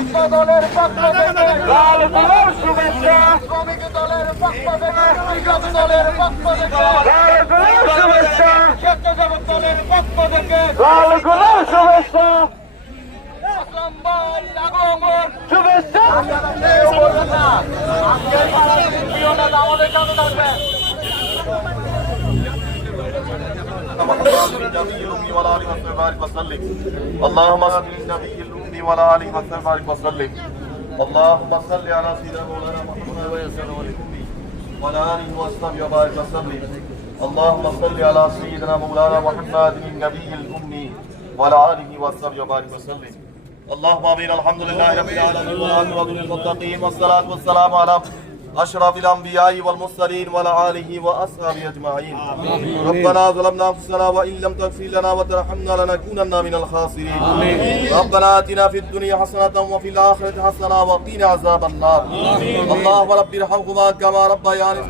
ছাত্র দলের পক্ষ থেকে লাল গোলাপ শুভেচ্ছা, শ্রমিক দলের পক্ষ থেকে, কৃষক দলের পক্ষ থেকে লাল গোলাপ শুভেচ্ছা, স্বেচ্ছাসেবক দলের পক্ষ থেকে লাল গোলাপ শুভেচ্ছা, আসলাম ভাই আগমন শুভেচ্ছা। আজকের বাংলাদেশের প্রিয় নেতা আমাদের কাছে থাকবেন। اللهم صل النبي الأمي وعلى آله وصحبه وسلم. اللهم صل على سيدنا مولانا محمد وعلى آله وصحبه وسلم. اللهم صل على سيدنا مولانا محمد النبي الأمي وعلى آله وصحبه وسلم. اللهم آمين. الحمد لله رب العالمين والعاقبة للمتقين والصلاة والسلام على أشرف الأنبياء والمرسلين وعلى آله وأصحابه أجمعين. ربنا ظلمنا أنفسنا وإن لم تغفر لنا وترحمنا لنكونن من الخاسرين. ربنا آتنا في الدنيا حسنة وفي الآخرة حسنة وقنا عذاب النار. اللهم رب ارحمهما كما ربياني.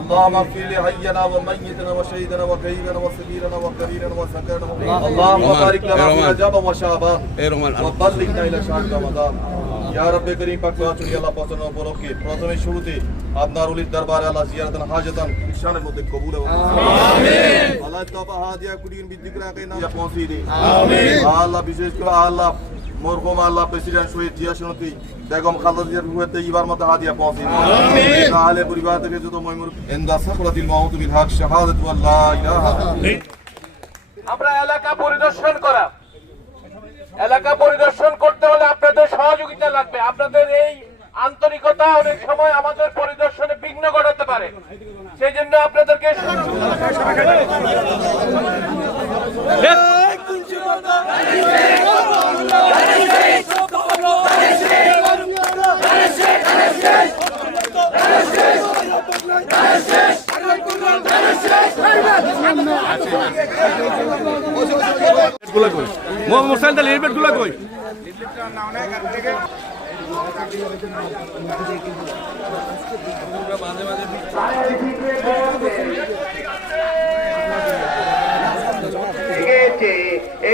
اللهم اغفر لحينا وميتنا وشهيدنا وكبيرنا وصغيرنا وكبيرنا وذكرنا. اللهم بارك لنا في رجب وشعبان وبلغنا إلى شهر رمضان. ইয়া রব্বে করিম পাক চুরি আল্লাহ পছন্দ উপলক্ষে প্রথমে শুরুতে আপনার ওলির দরবারে আল্লাহ জিয়ারতান হাজতান ঈশানের মধ্যে কবুল হবে আমিন। আল্লাহ তাআলা হাদিয়া কুদিন বিদিক রাখে না পৌঁছে দিন আমিন। আল্লাহ বিশেষ করে আল্লাহ মরহুম আল্লাহ প্রেসিডেন্ট শহীদ জিয়া সুনতি বেগম খালেদা জিয়ার রুহেতে এবার মতো হাদিয়া পৌঁছে দিন আমিন। আহলে পরিবার থেকে যত ময়মুর ইনদা সাকরাতিল মাউত বিল হক শাহাদাতু আল্লা ইলাহা। আমরা এলাকা পরিদর্শন করতে হলে আপনাদের সহযোগিতা লাগবে। আপনাদের এই আন্তরিকতা অনেক সময় আমাদের পরিদর্শনে বিঘ্ন ঘটাতে পারে, সেই জন্য আপনাদেরকে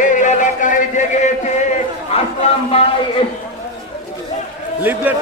এই এলাকায় জেগেছে আসলাম ভাই লিফলেট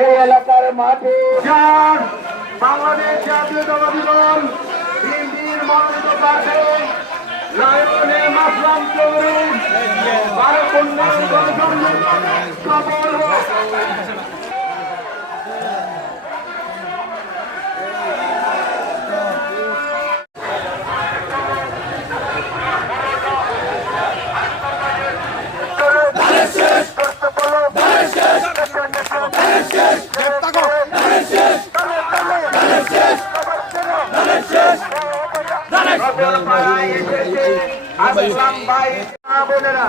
এই এলাকার মাঠে বাংলাদেশ জাতীয়তাবাদী দল বিএনপির মনোনীত প্রার্থী লায়ন এম আসলাম চৌধুরী ভারত উন্নয়ন গণসংযোগ সফল আসলাম ভাই বোনেরা,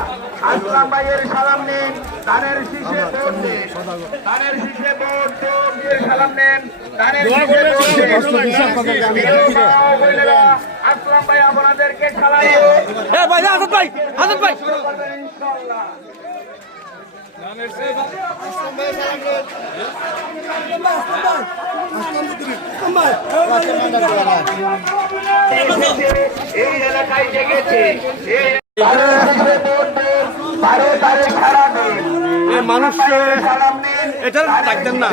আসলাম ভাইয়ের সালাম নিন, ধানের শীষে ভোট দিন, ধানের শীষে ভোট দিয়ে সালাম নেন, ধানের শীষে ভোট দিন। আসলাম ভাই আপনাদেরকে সালাম ভাই ইনশাআল্লাহ। এই এলাকায় জেগেছে মানুষ এটা থাকতেন না।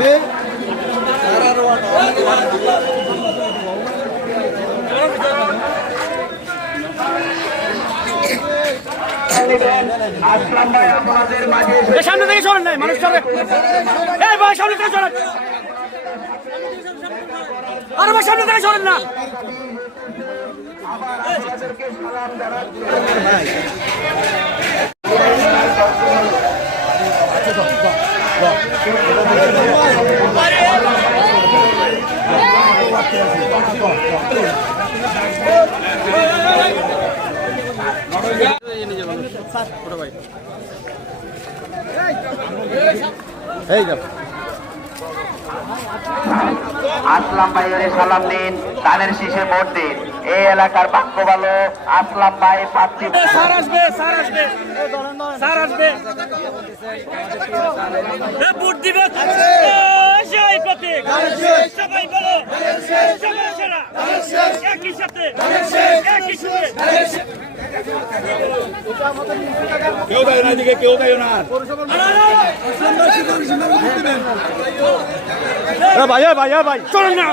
সামনে থেকে সরেন নাই মানুষ সরে সামনে থেকে সরেন আরে ভাই সামনে থেকে সরেন না। আচ্ছা আসলাম ভাইয়ের সালাম দিন, ধানের শীষে ভোট দিন। এই এলাকার ভাগ্য ভালো, আসলাম ভাই প্রার্থী। ভোট দিবে সেই প্রতীক সবাই বলো সবাই সেরা একই সাথে একই সুরে কেউ দেয় না এদিকে, কেউ দেয় না। ভাই চলেন না।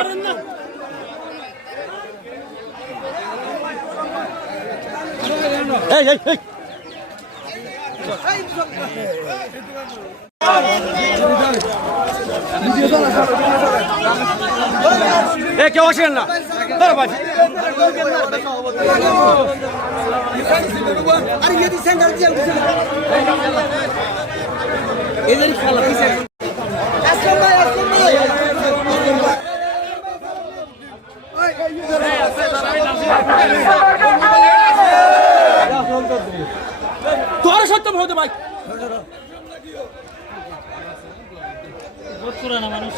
কেউ আসেন না। তোর সত্যম হতে ভাই ভোট করে না মানুষ